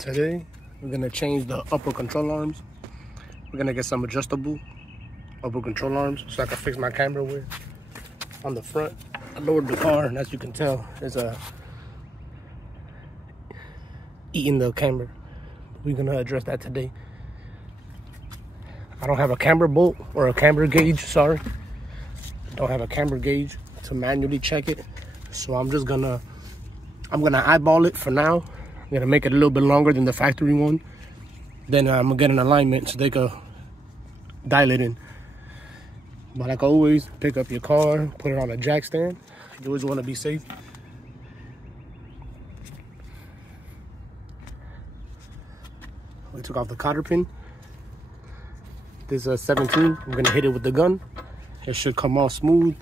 Today, we're gonna change the upper control arms. We're gonna get some adjustable upper control arms so I can fix my camber with. On the front, I lowered the car, and as you can tell, there's eating the camber. We're gonna address that today. I don't have a camber bolt or a camber gauge, sorry. I don't have a camber gauge to manually check it. So I'm gonna eyeball it for now. I'm gonna make it a little bit longer than the factory one. Then I'm gonna get an alignment so they can dial it in. But like always, pick up your car, put it on a jack stand. You always wanna be safe. We took off the cotter pin. This is 17, I'm gonna hit it with the gun. It should come off smooth.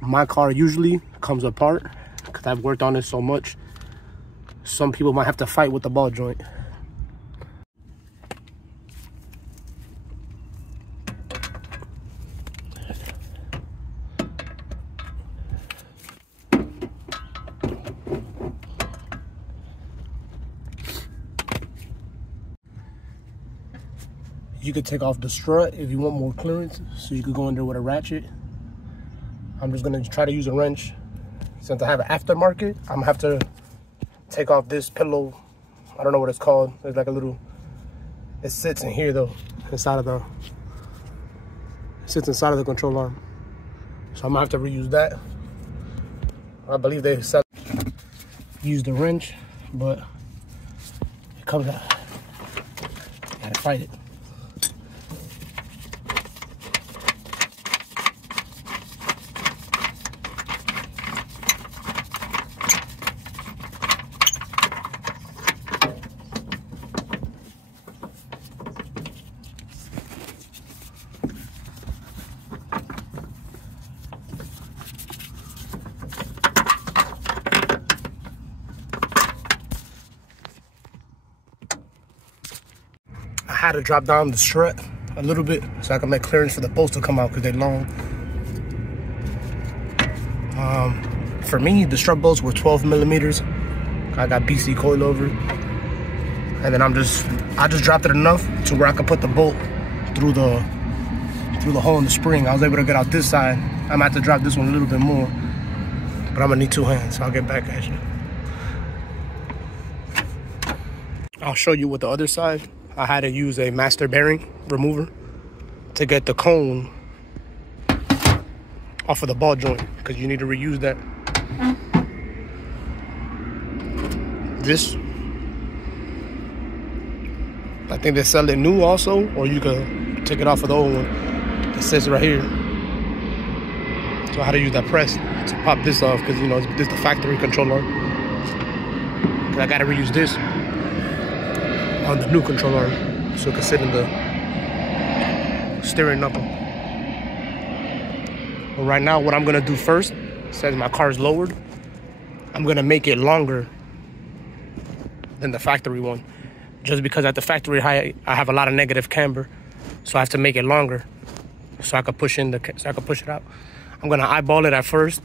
My car usually comes apart because I've worked on it so much. Some people might have to fight with the ball joint. You could take off the strut if you want more clearance, so you could go in there with a ratchet. I'm just gonna try to use a wrench. Since I have an aftermarket, I'm gonna have to take off this pillow. I don't know what it's called. There's like a little, it sits in here though, it sits inside of the control arm. So I'm gonna have to reuse that. I believe they use the wrench, but it comes out. Gotta fight it. I had to drop down the strut a little bit so I can make clearance for the bolts to come out because they're long. For me, the strut bolts were 12 millimeters. I got BC coilover, and then I just dropped it enough to where I could put the bolt through the hole in the spring. I was able to get out this side. I'm gonna have to drop this one a little bit more, but I'm gonna need 2 hands, so I'll get back at you. I'll show you with the other side. I had to use a master bearing remover to get the cone off of the ball joint because you need to reuse that. This, I think they sell it new also, or you could take it off of the old one. It says right here. So I had to use that press to pop this off because, you know, this is the factory controller. Because I got to reuse this on the new control arm so it can sit in the steering knuckle. But right now, what I'm gonna do first, since my car is lowered, I'm gonna make it longer than the factory one. Just because at the factory height, I have a lot of negative camber, so I have to make it longer so I can push it out. I'm gonna eyeball it at first,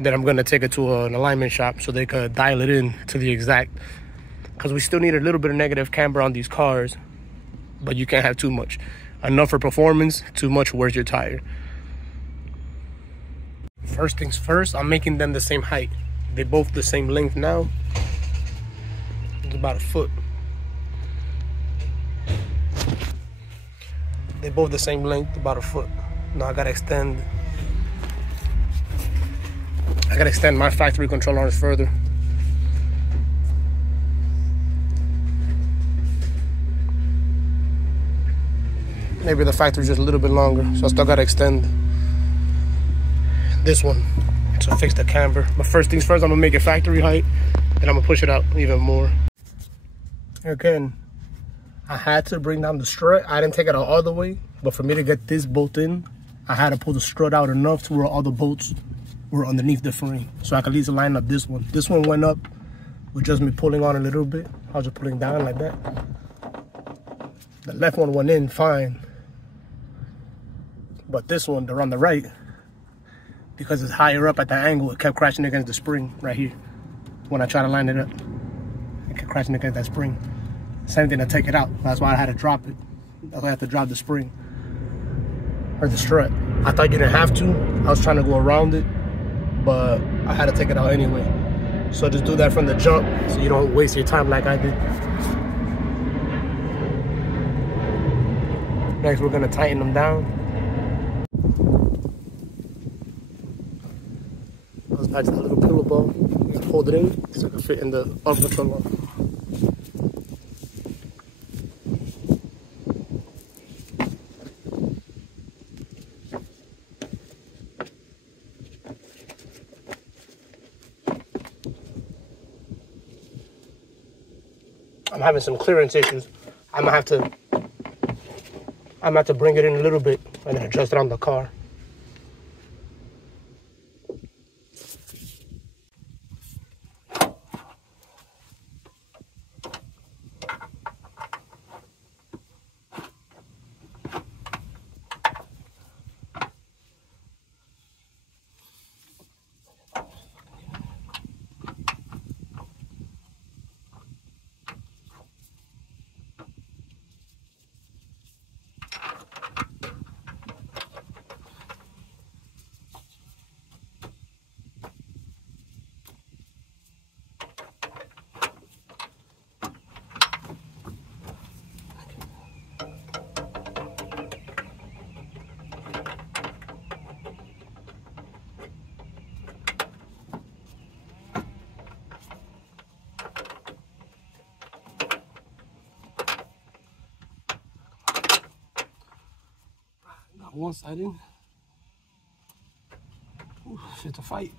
then I'm gonna take it to an alignment shop so they could dial it in to the exact. Because we still need a little bit of negative camber on these cars, but you can't have too much. Enough for performance, too much wears your tire. First things first, I'm making them the same height. They're both the same length now. It's about a foot. They're both the same length, about a foot. Now I gotta extend my factory control arms further. Maybe the factory's just a little bit longer, so I still gotta extend this one to fix the camber. But first things first, I'm gonna make it factory height, and I'm gonna push it out even more. Again, I had to bring down the strut. I didn't take it out all the way, but for me to get this bolt in, I had to pull the strut out enough to where all the bolts were underneath the frame, so I could at least line up this one. This one went up with just me pulling on a little bit. I was just pulling down like that. The left one went in fine. But this one, they're on the right, because it's higher up at the angle, it kept crashing against the spring right here when I try to line it up. it kept crashing against that spring. Same thing to take it out. That's why I had to drop it. That's why I had to drop the spring or the strut. I thought you didn't have to. I was trying to go around it, but I had to take it out anyway. So just do that from the jump so you don't waste your time like I did. Next, we're gonna tighten them down. Goes back to the little pillow ball. Just hold it in so it can fit in the bump control line. I'm having some clearance issues. I'm gonna have to bring it in a little bit and then adjust it on the car. One side in. Ooh, shit's a fight.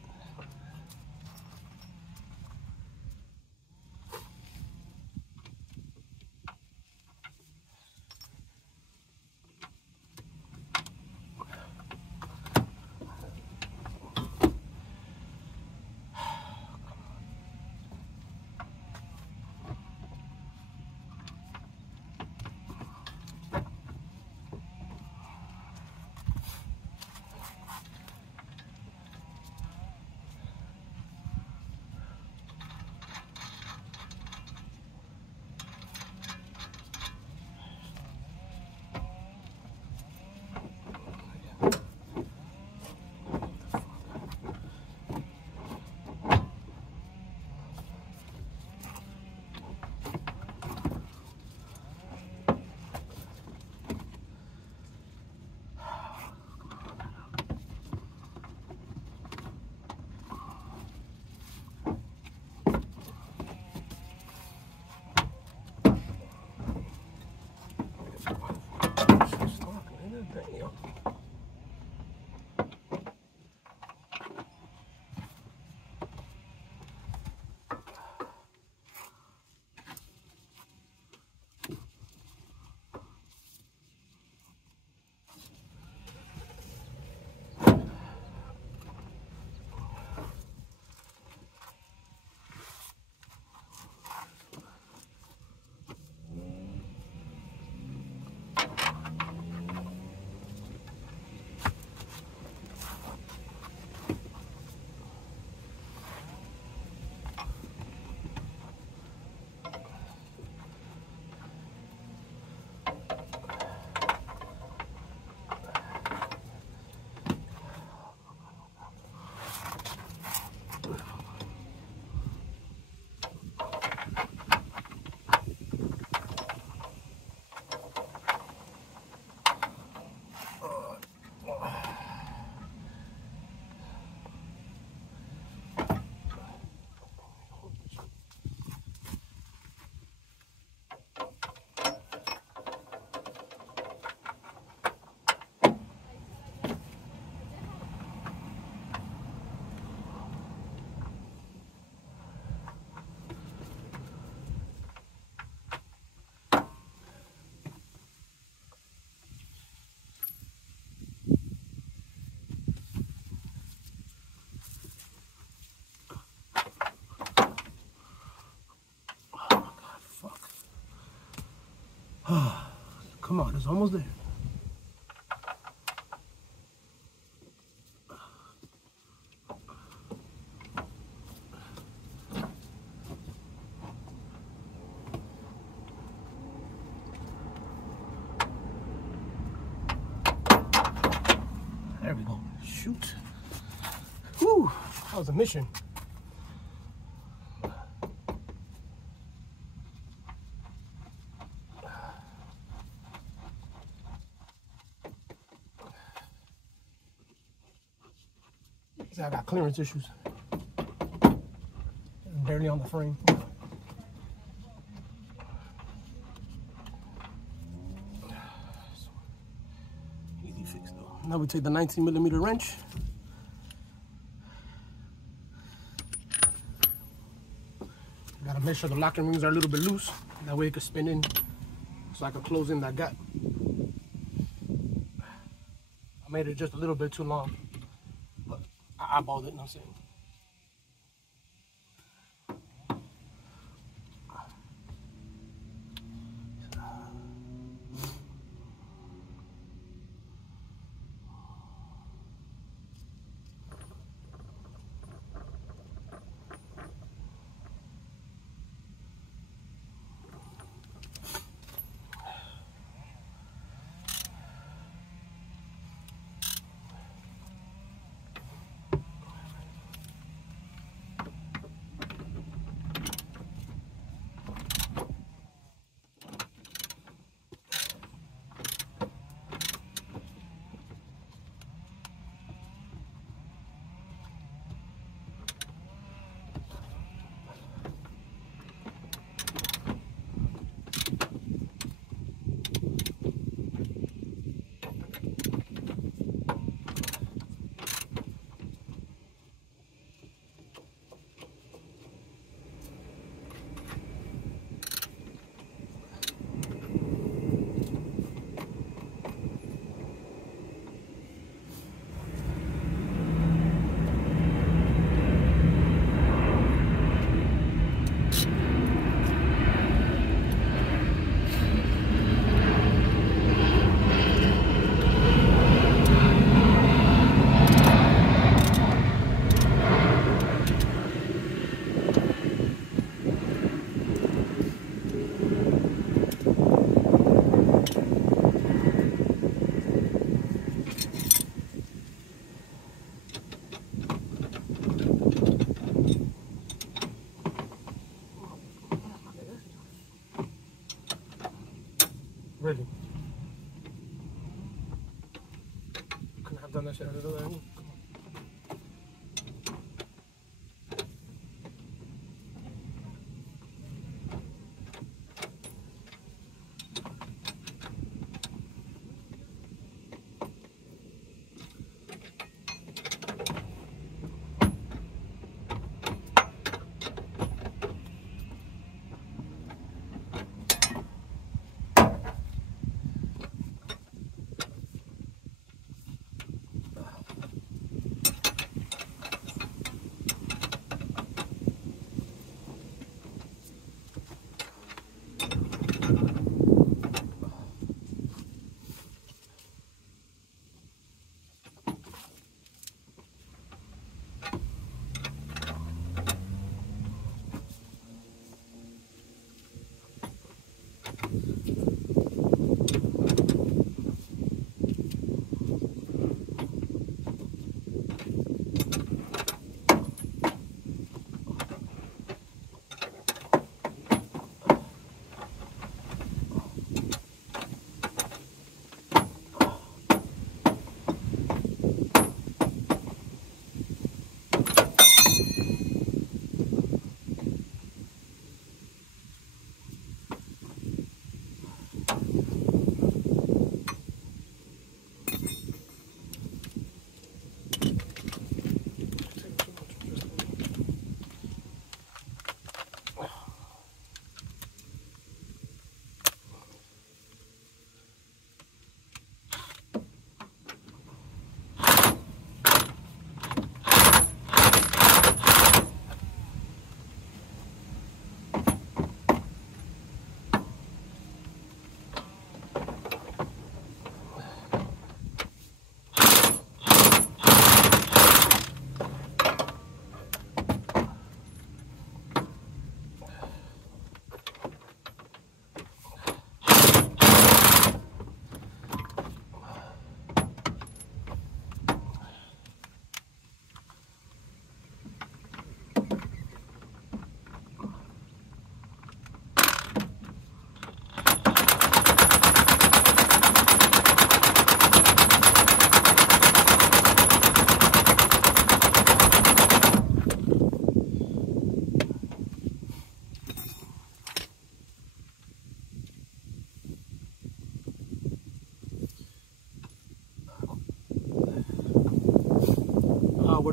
Come on, it's almost there. shoot. Whew, that was a mission. I got clearance issues. I'm barely on the frame. Easy fix though. Now we take the 19mm wrench. Gotta make sure the locking rings are a little bit loose. That way it can spin in, so I can close in that gap. I made it just a little bit too long, but I eyeballed it, you know what I'm saying? Really? Couldn't have done that shit another way.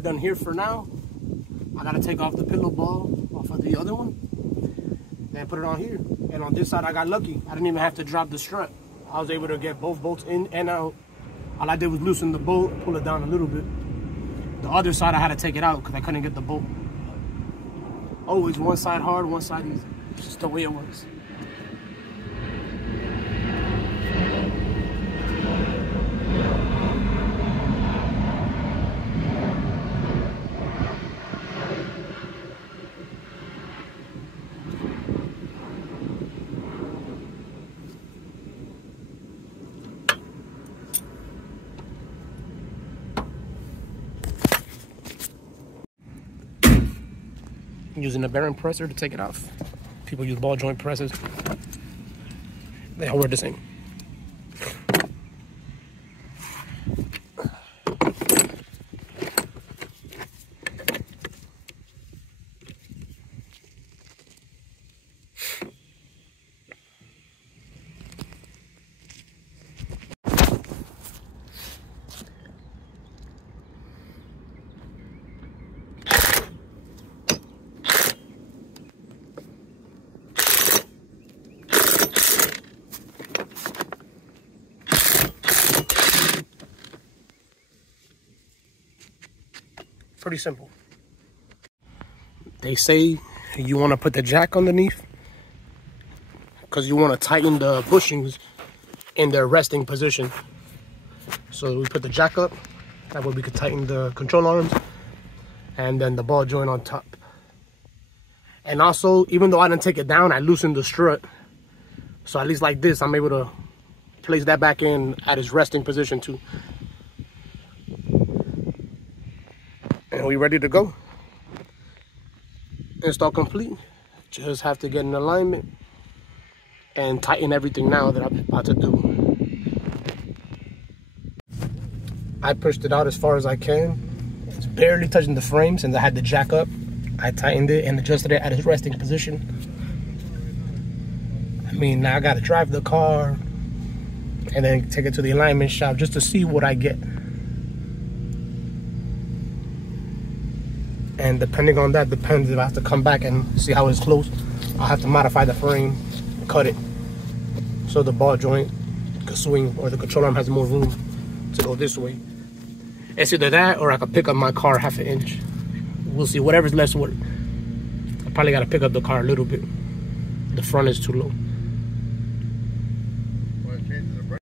done here for now. I gotta take off the pillow ball off of the other one, then put it on here. And on this side, I got lucky. I didn't even have to drop the strut. I was able to get both bolts in and out. All I did was loosen the bolt, pull it down a little bit. The other side, I had to take it out because I couldn't get the bolt. Always one side hard, one side easy. It's just the way it works. Using a bearing presser to take it off. People use ball joint presses. They all work the same. Pretty simple. They say you want to put the jack underneath because you want to tighten the bushings in their resting position. So we put the jack up, that way we could tighten the control arms, and then the ball joint on top. And also, even though I didn't take it down, I loosened the strut. So at least like this, I'm able to place that back in at its resting position too. And we ready to go. Install complete. Just have to get in alignment and tighten everything now that I'm about to do. I pushed it out as far as I can. It's barely touching the frame since I had the jack up. I tightened it and adjusted it at its resting position. I mean, now I gotta drive the car and then take it to the alignment shop just to see what I get. And depending on that, depends if I have to come back and see how it's close. I'll have to modify the frame, cut it, so the ball joint can swing, or the control arm has more room to go this way. It's either that, or I could pick up my car half an inch. We'll see, whatever's less work. I probably gotta pick up the car a little bit. The front is too low.